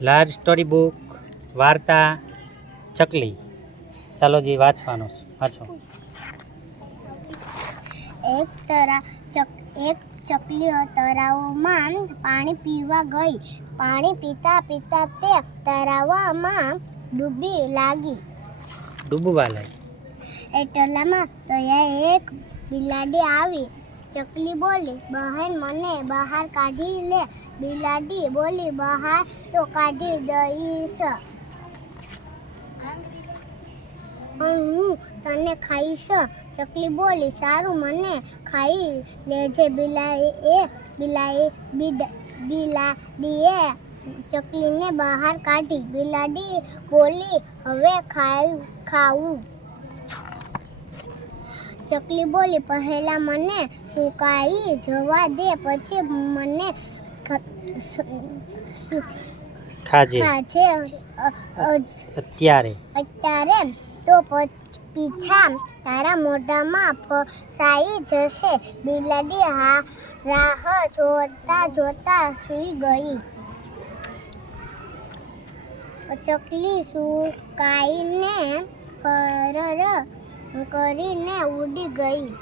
Large story book વાર્તા ચકલી. ચાલો જી વાંચવાનું છે. વાંચો. એક તરા ચક એક ચકલી તળાવમાં પાણી પીવા ગઈ. પાણી પીતા પીતા તે તળાવમાં ડૂબી લાગી. ડૂબવા લાગી. એટલામાં ત્યાં એક બિલાડી આવી. ચકલી બોલી, બહેન, મને બહાર કાઢી લે, બિલાડી બોલી, બહાર તો કાઢી દઈશ. હું તને ખાઈશ. ચકલી બોલી, સારું, મને ખાઈ લેજે બિલાડી એ બિલાડી બિલાડીએ. ચકલીને બહાર કાઢી, બિલાડી બોલી, હવે ખાઈ ખાવું ચકલી બોલી પહેલા મને સુકાઈ જવા દે પછી મને ખ- સ- ખાજે ખાજે અ- અ- અત્યારે અત્યારે તો પછ- પીછા તારા મોઢામાં ફસાઈ જશે બિલાડી હા રાહ જોતા જોતા સૂઈ ગઈ ચકલી સુકાઈને ફરર કરીને ઉડી ગઈ.